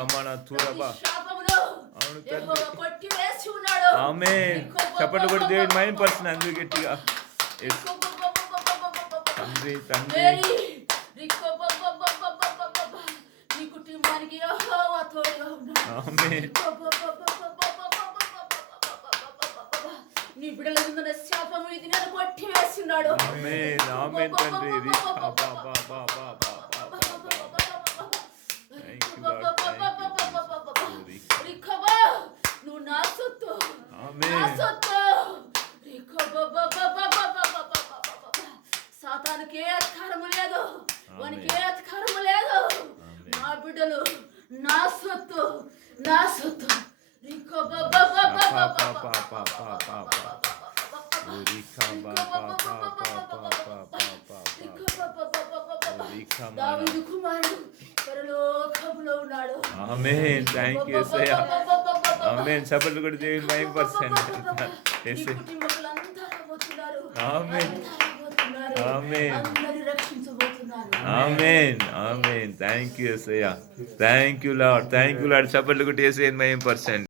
కమన తురబా శాపమును అవును యెహోవా తండ్రి కొట్టివేసి ఉన్నాడు. ఆమేన్ చప్పట్లు కొట్టి దేవుని మహిమపరచండి అందరూ గట్టిగా యేసు తండ్రి తండ్రి మేరీ నీ కుటుంబానికి యెహోవా తోడుగా ఉన్నాడు. ఆమేన్ నీ బిడ్డల మీద శాపము ఇది నన్ను కొట్టివేస్తున్నాడు. ఆమేన్ ఆమేన్ తండ్రి నువ్వు నా సొత్తు ఆమేన్ నా సొత్తు. సాతానుకి ఏ అధికారము లేదు, వానికి ఏ అధికారము లేదు. నా బిడ్డలు నా సొత్తు నా సొత్తు. దావీదు కుమారుడు పరలోకములో ఉన్నాడు. ఆమేన్ థాంక్ యూ యేసయ్యా ఆమేన్ చప్పట్లు కొట్టి దేవుని మహిమపరచండి యేసయ్యా కుటుంబములంతా రాబోతున్నారు. ఆమేన్ ఆమేన్ అందరూ రక్షించబోతున్నారు. ఆమేన్ ఆమేన్ థాంక్ యూ యేసయ్యా థాంక్ యూ లార్డ్ చప్పట్లు కొట్టి యేసయ్యని మహిమపరచండి.